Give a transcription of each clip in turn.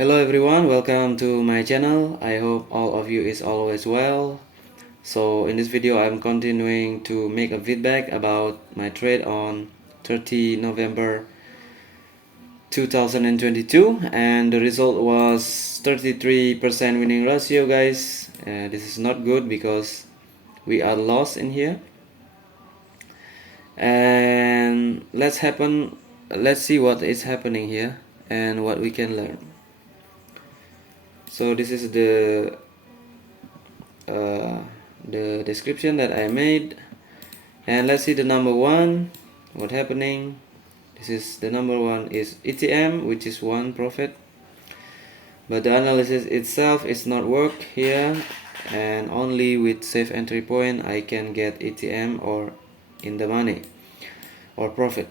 Hello everyone, welcome to my channel. I hope all of you is always well. So in this video I'm continuing to make a feedback about my trade on 30 November 2022, and the result was 33% winning ratio, guys. This is not good because we are lost in here. And let's see what is happening here and what we can learn. So this is the description that I made, and let's see the number one, what happening. This is the number one is ETM, which is one profit, but the analysis itself is not work here, and only with safe entry point I can get ETM or in the money or profit.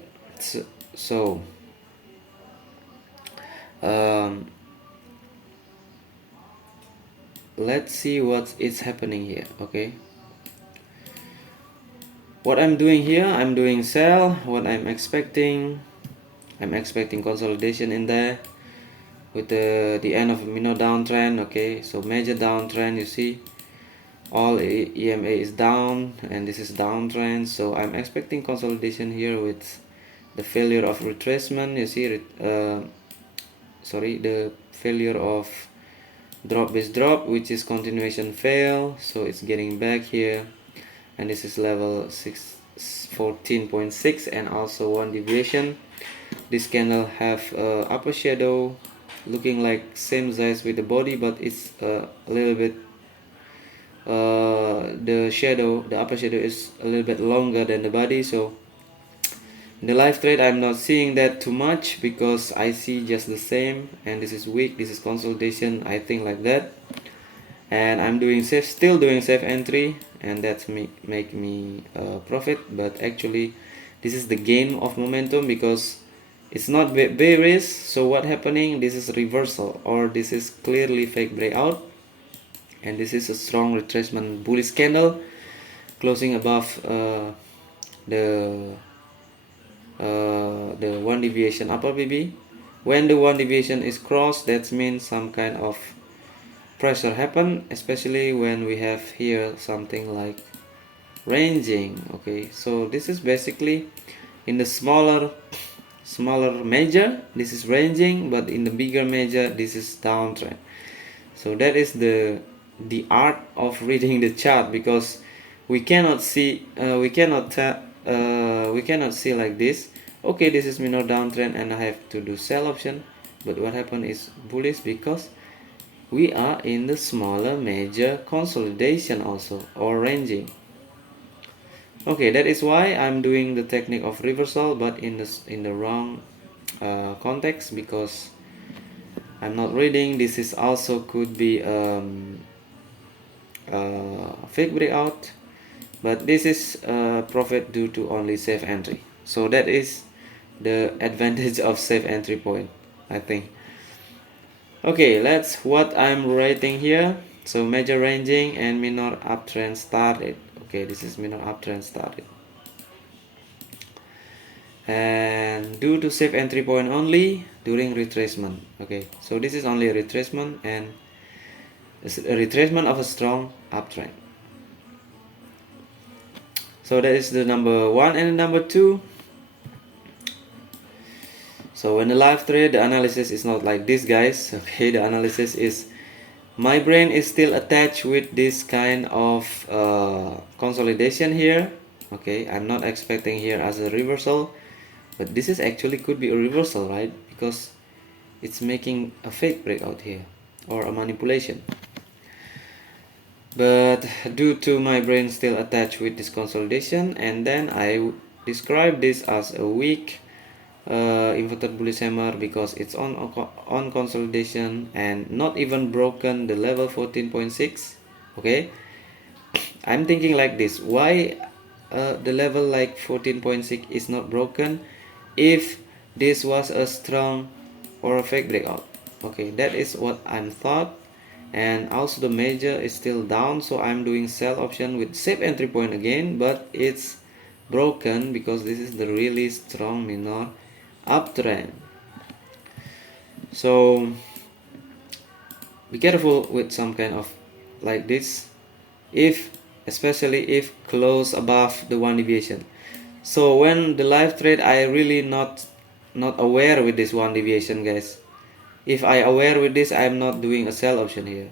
So let's see what is happening here. Okay, what I'm doing here, I'm doing sell. What I'm expecting consolidation in there with the end of minor downtrend. Okay, so major downtrend, you see all EMA is down and this is downtrend, so I'm expecting consolidation here with the failure of retracement. You see the failure of drop based drop, which is continuation fail, so it's getting back here, and this is level 14.6 and also one deviation. This candle have upper shadow looking like same size with the body, but it's a little bit the upper shadow is a little bit longer than the body. So in the live trade I'm not seeing that too much because I see just the same, and this is weak, this is consolidation, I think like that, and I'm doing still doing safe entry, and that's make me profit. But actually this is the game of momentum because it's not bearish. So what happening, this is reversal, or this is clearly fake breakout, and this is a strong retracement bullish candle closing above the one deviation upper BB. When the one deviation is crossed, that means some kind of pressure happen, especially when we have here something like ranging. Okay, so this is basically in the smaller major, this is ranging, but in the bigger major, this is downtrend. So that is the art of reading the chart, because we cannot see we cannot see like this. Okay, this is minor downtrend and I have to do sell option, but what happened is bullish because we are in the smaller major consolidation also, or ranging. Okay, that is why I'm doing the technique of reversal, but in the wrong context, because I'm not reading. This is also could be fake breakout, but this is profit due to only safe entry. So that is the advantage of safe entry point, I think. Okay, let's what I'm writing here. So major ranging and minor uptrend started. Okay, this is minor uptrend started, and due to safe entry point only during retracement. Okay, so this is only a retracement, and it's a retracement of a strong uptrend. So that is the number one. And the number two, so when the live trade, the analysis is not like this, guys. Okay, the analysis is, my brain is still attached with this kind of consolidation here. Okay, I'm not expecting here as a reversal, but this is actually could be a reversal, right? Because it's making a fake breakout here, or a manipulation. But due to my brain still attached with this consolidation, and then I describe this as a weak inverted bullish hammer, because it's on consolidation and not even broken the level 14.6. okay, I'm thinking like this, why the level like 14.6 is not broken if this was a strong or a fake breakout. Okay, that is what I'm thought. And also the major is still down, so I'm doing sell option with safe entry point again, but it's broken because this is the really strong minor uptrend. So be careful with some kind of like this, if especially if close above the 1 deviation. So when the live trade, I really not aware with this 1 deviation, guys. If I aware with this, I'm not doing a sell option here.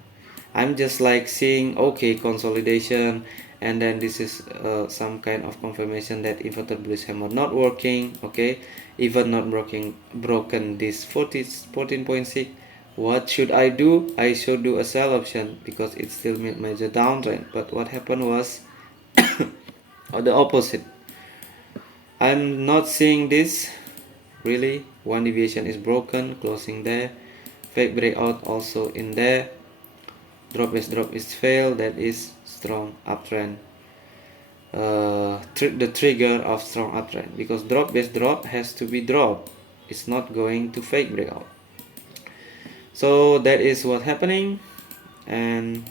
I'm just like seeing, okay, consolidation, and then this is some kind of confirmation that inverted bullish hammer not working, okay, even not broken this 14.6. What should I do? I should do a sell option because it's still major downtrend. But what happened was the opposite. I'm not seeing this really. 1 deviation is broken, closing there, fake breakout also in there, drop is fail, that is strong uptrend, the trigger of strong uptrend, because drop has to be dropped, it's not going to fake breakout. So that is what happening, and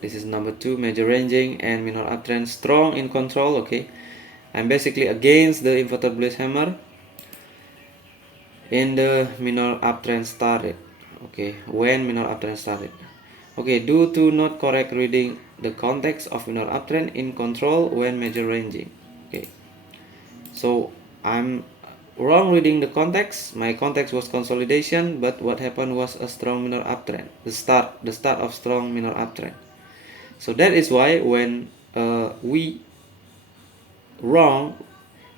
this is number 2, major ranging and minor uptrend, strong in control. Okay, I'm basically against the inverted bullish hammer in the minor uptrend started. Okay, when minor uptrend started. Okay, due to not correct reading the context of minor uptrend in control when major ranging. Okay, so I'm wrong reading the context. My context was consolidation, but what happened was a strong minor uptrend. The start of strong minor uptrend. So that is why when we wrong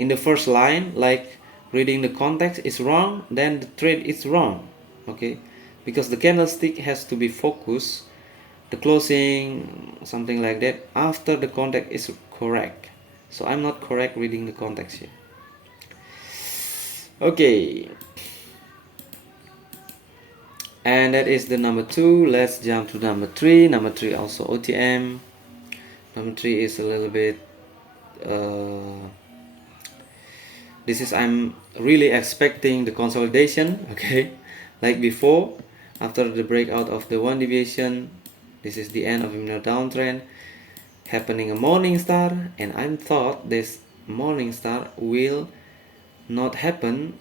in the first line, like reading the context is wrong, then the trade is wrong. Okay, because the candlestick has to be focused, the closing, something like that, after the context is correct. So I'm not correct reading the context here. Okay, and that is the number 2. Let's jump to number 3. Number 3 also OTM. Number 3 is a little bit this is, I'm really expecting the consolidation. Okay, like before, after the breakout of the 1 deviation, this is the end of a minor downtrend, happening a morning star, and I thought this morning star will not happen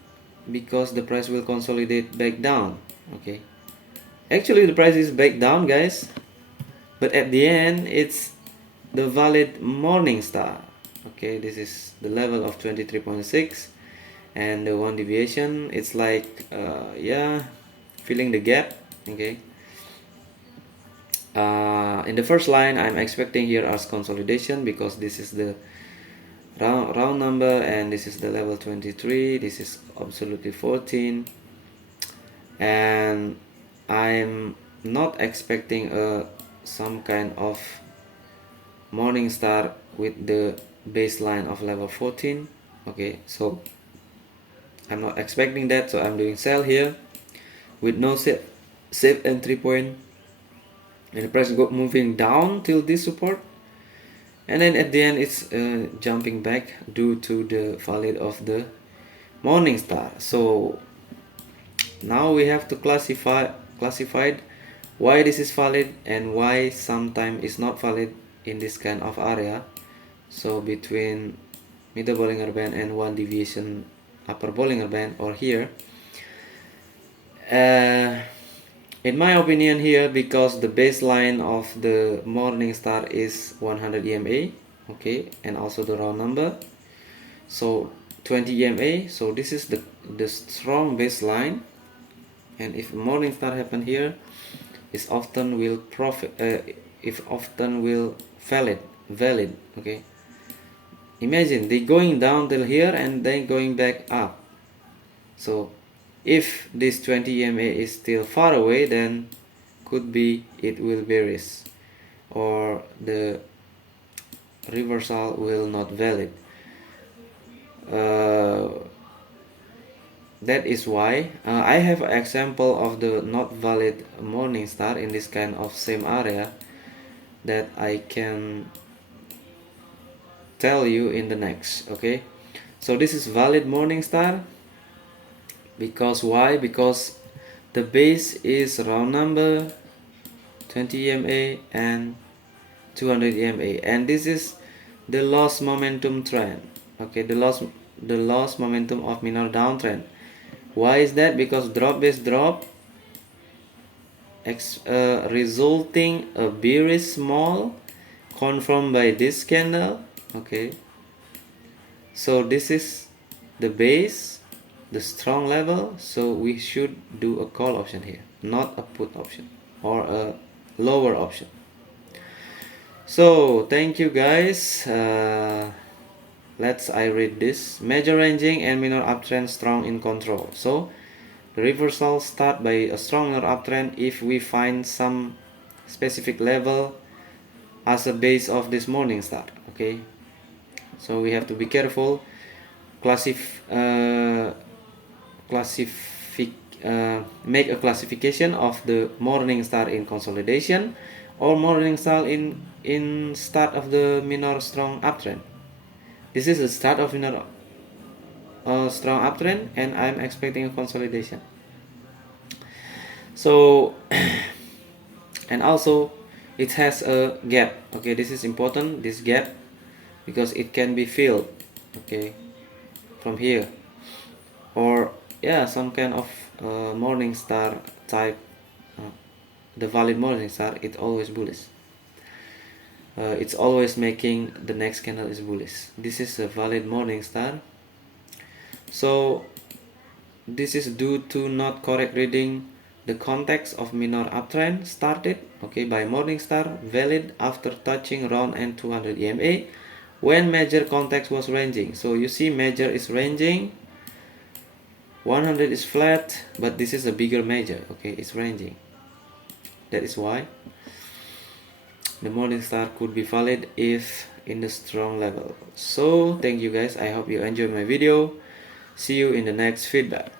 because the price will consolidate back down. Okay, actually the price is back down, guys, but at the end it's the valid morning star. Okay, this is the level of 23.6, and the 1 deviation, it's like yeah, filling the gap. Okay, in the first line I'm expecting here as consolidation because this is the round number, and this is the level 23, this is absolutely 14, and I'm not expecting some kind of morning star with the baseline of level 14. Okay, so I'm not expecting that, so I'm doing sell here with no safe entry point, and the price go moving down till this support, and then at the end it's jumping back due to the valid of the morning star. So now we have to classified why this is valid and why sometimes it's not valid in this kind of area. So between middle Bollinger Band and 1 deviation upper Bollinger Band, or here, in my opinion here, because the baseline of the morning star is 100 EMA, okay, and also the round number, so 20 EMA, so this is the strong baseline, and if morning star happen here, it often will profit, if often will valid. Okay, imagine they going down till here and then going back up. So if this 20 EMA is still far away, then could be it will bearish, or the reversal will not valid. That is why I have an example of the not valid morning star in this kind of same area that I can tell you in the next. Okay, so this is valid morning star. Because why? Because the base is round number 20 EMA and 200 EMA, and this is the lost momentum trend. Okay, the lost momentum of minor downtrend. Why is that? Because drop base drop, resulting a bearish small confirmed by this candle. Okay, so this is the base, the strong level, so we should do a call option here, not a put option or a lower option. So thank you guys. I read this. Major ranging and minor uptrend strong in control. So the reversal start by a stronger uptrend if we find some specific level as a base of this morning star. Okay, so we have to be careful. Make a classification of the morning star in consolidation or morning star in start of the minor strong uptrend. This is the start of minor strong uptrend, and I'm expecting a consolidation. So and also it has a gap. Okay, this is important, this gap, because it can be filled, okay, from here, or yeah, some kind of morning star type. The valid morning star, it's always bullish. It's always making the next candle is bullish. This is a valid morning star. So this is due to not correct reading the context of minor uptrend started, okay, by morning star valid after touching round and 200 EMA when major context was ranging. So you see major is ranging, 100 is flat, but this is a bigger major, okay, it's ranging. That is why the morning star could be valid if in the strong level. So thank you guys, I hope you enjoyed my video. See you in the next feedback.